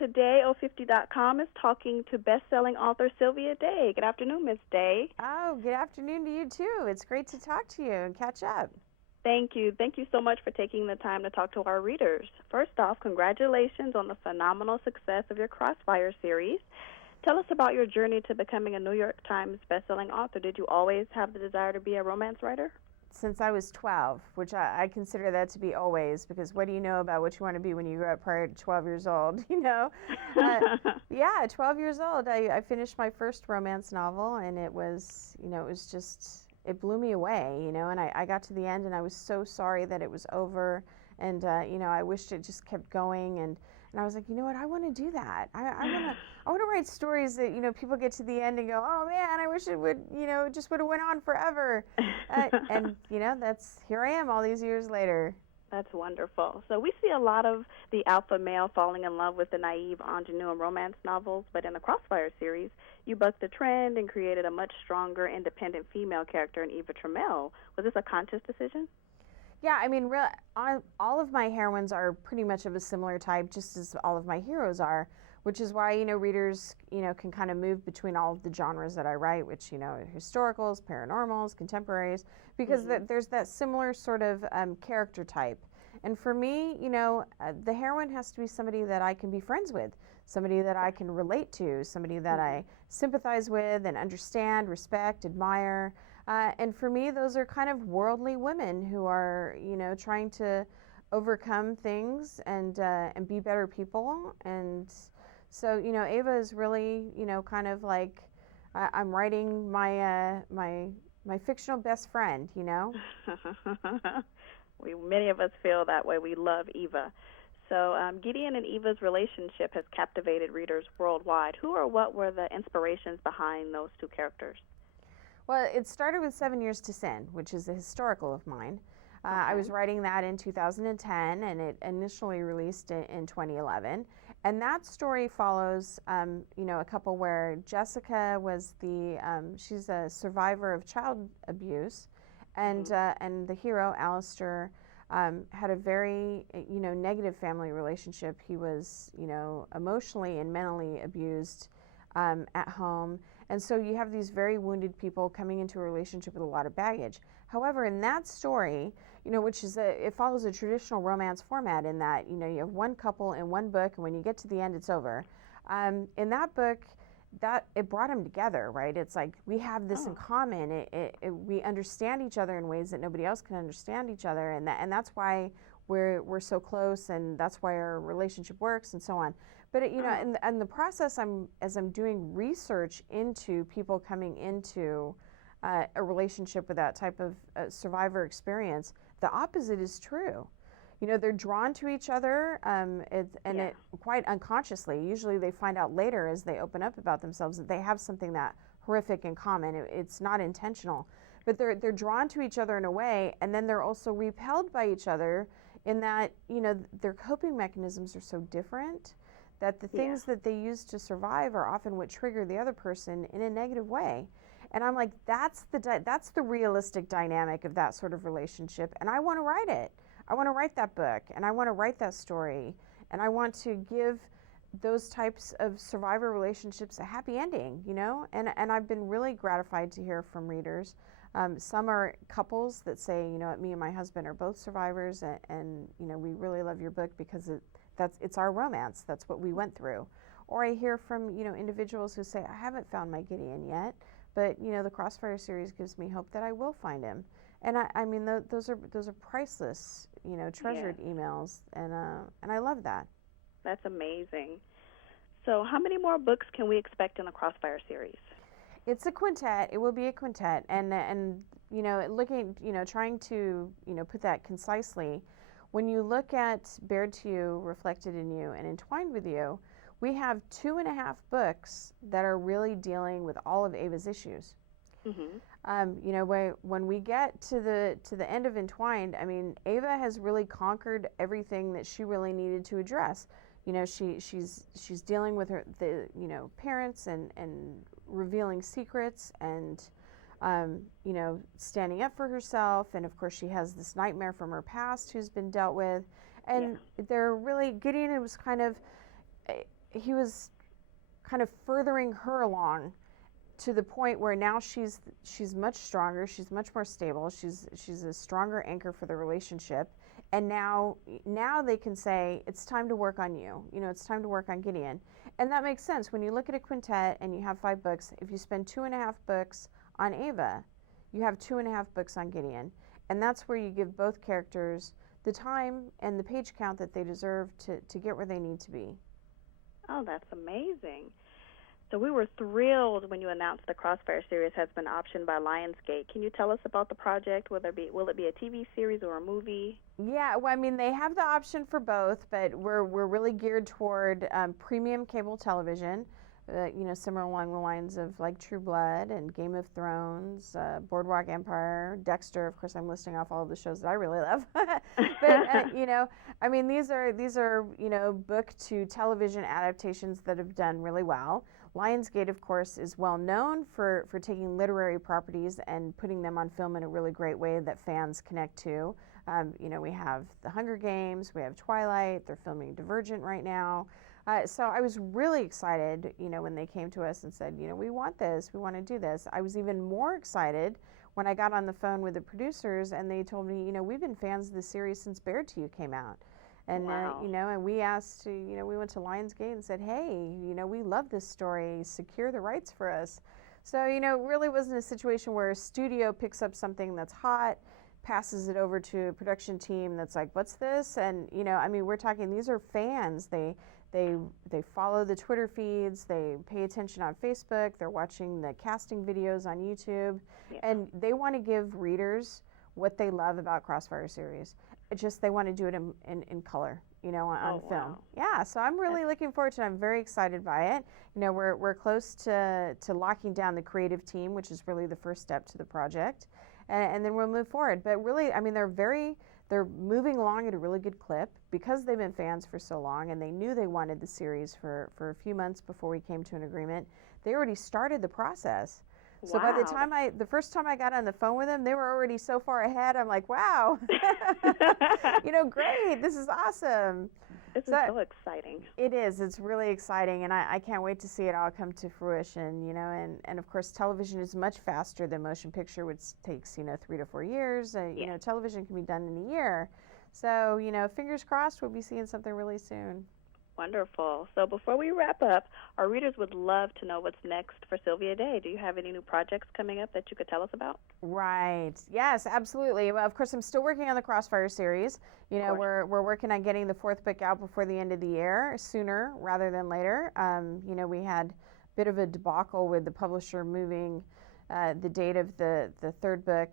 today, O50.com is talking to best-selling author Sylvia Day. Good afternoon, Miss Day. Oh, good afternoon to you too. It's great to talk to you and catch up. Thank you. Thank you so much for taking the time to talk to our readers. First off, congratulations on the phenomenal success of your Crossfire series. Tell us about your journey to becoming a New York Times best-selling author. Did you always have the desire to be a romance writer? Since I was 12, which I consider that to be always, because what do you know about what you want to be when you grow up prior to 12 years old, yeah, 12 years old, I finished my first romance novel, and it was, it blew me away, and I got to the end, and I was so sorry that it was over, and, I wished it just kept going, and I was like, you know what, I want to do that. I want to write stories that, people get to the end and go, oh man, I wish it would, just would have went on forever. And, here I am all these years later. That's wonderful. So we see a lot of the alpha male falling in love with the naive ingenue in romance novels, but in the Crossfire series, you bucked the trend and created a much stronger, independent female character in Eva Trammell. Was this a conscious decision? Yeah, I mean, all of my heroines are pretty much of a similar type, just as all of my heroes are, which is why, readers, can kind of move between all of the genres that I write, which, historicals, paranormals, contemporaries, because there's that similar sort of character type. And for me, the heroine has to be somebody that I can be friends with, somebody that I can relate to, somebody that I sympathize with and understand, respect, admire. And for me, those are kind of worldly women who are, trying to overcome things and be better people. And so, Ava is really, kind of like I'm writing my my fictional best friend, Many of us feel that way. We love Eva. So Gideon and Eva's relationship has captivated readers worldwide. Who or what were the inspirations behind those two characters? Well, it started with 7 Years to Sin, which is a historical of mine. I was writing that in 2010, and it initially released in 2011. And that story follows, a couple where Jessica was she's a survivor of child abuse, and the hero, Alistair, had a very, negative family relationship. He was, emotionally and mentally abused at home. And so you have these very wounded people coming into a relationship with a lot of baggage. However, in that story, which is it follows a traditional romance format in that, you have one couple in one book, and when you get to the end, it's over. In that book, that it brought them together, right? It's like we have this in common. We understand each other in ways that nobody else can understand each other, and that's why we're so close, and that's why our relationship works, and so on. But in the process, as I'm doing research into people coming into a relationship with that type of survivor experience, the opposite is true. They're drawn to each other, it quite unconsciously. Usually they find out later as they open up about themselves that they have something that horrific in common. It's not intentional. But they're drawn to each other in a way, and then they're also repelled by each other in that, their coping mechanisms are so different that the things that they use to survive are often what trigger the other person in a negative way. And I'm like, that's the realistic dynamic of that sort of relationship, and I want to write it. I want to write that book, and I want to write that story, and I want to give those types of survivor relationships a happy ending, and I've been really gratified to hear from readers. Some are couples that say, me and my husband are both survivors, and we really love your book because it's our romance. That's what we went through. Or I hear from, individuals who say, I haven't found my Gideon yet, but, the Crossfire series gives me hope that I will find him. And I mean, those are priceless, treasured emails, and I love that. That's amazing. So how many more books can we expect in the Crossfire series? It's a quintet. It will be a quintet. And trying to, put that concisely, when you look at Bared to You, Reflected in You, and Entwined with You, we have 2.5 books that are really dealing with all of Ava's issues. When we get to the end of Entwined, I mean, Ava has really conquered everything that she really needed to address. She's dealing with the parents and revealing secrets and standing up for herself, and of course she has this nightmare from her past who's been dealt with, and they're really Gideon. It was kind of he was kind of furthering her along to the point where now she's much stronger, she's much more stable, she's a stronger anchor for the relationship, and now they can say it's time to work on you. You know, it's time to work on Gideon, and that makes sense when you look at a quintet and you have 5 books. If you spend 2.5 books on Ava, you have 2.5 books on Gideon, and that's where you give both characters the time and the page count that they deserve to get where they need to be. Oh, that's amazing. So we were thrilled when you announced the Crossfire series has been optioned by Lionsgate. Can you tell us about the project? Will it be a TV series or a movie? Yeah, well, I mean, they have the option for both, but we're really geared toward premium cable television. You know, similar along the lines of like True Blood and Game of Thrones, Boardwalk Empire, Dexter. Of course, I'm listing off all of the shows that I really love. But you know, I mean, these are you know, book to television adaptations that have done really well. Lionsgate, of course, is well known for taking literary properties and putting them on film in a really great way that fans connect to. You know, we have The Hunger Games, we have Twilight. They're filming Divergent right now. So I was really excited, you know, when they came to us and said, you know, we want this, we want to do this. I was even more excited when I got on the phone with the producers and they told me, you know, we've been fans of the series since Bear to You came out. And, wow. You know, and we asked to, you know, we went to Lionsgate and said, hey, you know, we love this story, secure the rights for us. So, you know, it really wasn't a situation where a studio picks up something that's hot, passes it over to a production team that's like, what's this? And, you know, I mean, we're talking, these are fans. They follow the Twitter feeds, they pay attention on Facebook, they're watching the casting videos on YouTube, and they want to give readers what they love about Crossfire series. It's just they want to do it in color, you know, on film. Wow. Yeah, so I'm really looking forward to it. I'm very excited by it. You know, we're close to locking down the creative team, which is really the first step to the project, and then we'll move forward. But really, I mean, they're moving along at a really good clip because they've been fans for so long and they knew they wanted the series for a few months before we came to an agreement. They already started the process. So by the time the first time I got on the phone with them, they were already so far ahead. I'm like, wow, you know, great. This is awesome. This is so exciting. It is. It's really exciting. And I can't wait to see it all come to fruition, you know, and of course, television is much faster than motion picture, which takes, you know, 3 to 4 years. You know, television can be done in a year. So, you know, fingers crossed, we'll be seeing something really soon. Wonderful. So before we wrap up, our readers would love to know what's next for Sylvia Day. Do you have any new projects coming up that you could tell us about? Right. Yes, absolutely. Well, of course, I'm still working on the Crossfire series. You know, we're working on getting the 4th book out before the end of the year, sooner rather than later. You know, we had a bit of a debacle with the publisher moving the date of the 3rd book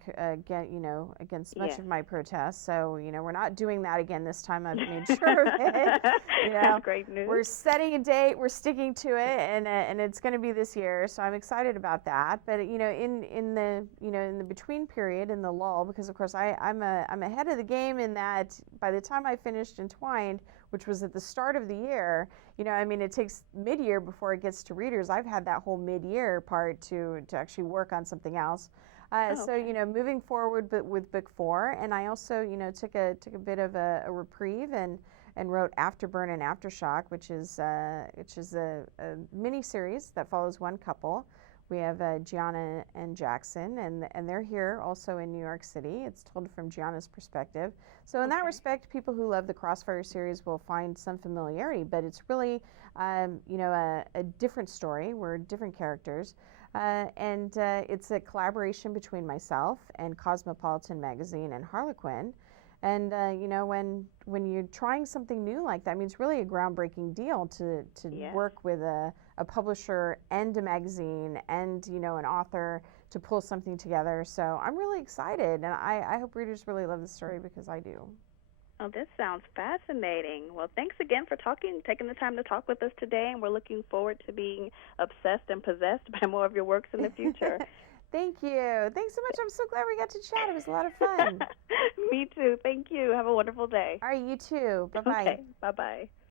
against much of my protests. So, you know, we're not doing that again this time. I've made sure of it. You know, great news. We're setting a date, we're sticking to it, and it's going to be this year. So I'm excited about that. But you know, in the between period, in the lull, because of course I'm ahead of the game in that by the time I finished Entwined, which was at the start of the year, you know, I mean, it takes mid-year before it gets to readers. I've had that whole mid-year part to actually work on something else. So, you know, moving forward but with book 4, and I also, you know, took a bit of a reprieve and wrote Afterburn and Aftershock, which is a mini series that follows one couple. We have Gianna and Jackson, and they're here also in New York City. It's told from Gianna's perspective. So in that respect, people who love the Crossfire series will find some familiarity, but it's really, you know, a different story. We're different characters. And it's a collaboration between myself and Cosmopolitan Magazine and Harlequin. And you know, when you're trying something new like that, I mean, it's really a groundbreaking deal to work with a publisher and a magazine and, you know, an author to pull something together. So I'm really excited, and I hope readers really love the story because I do. Oh, this sounds fascinating. Well, thanks again for taking the time to talk with us today, and we're looking forward to being obsessed and possessed by more of your works in the future. Thank you. Thanks so much. I'm so glad we got to chat. It was a lot of fun. Me too. Thank you. Have a wonderful day. All right, you too. Bye-bye. Okay, bye-bye.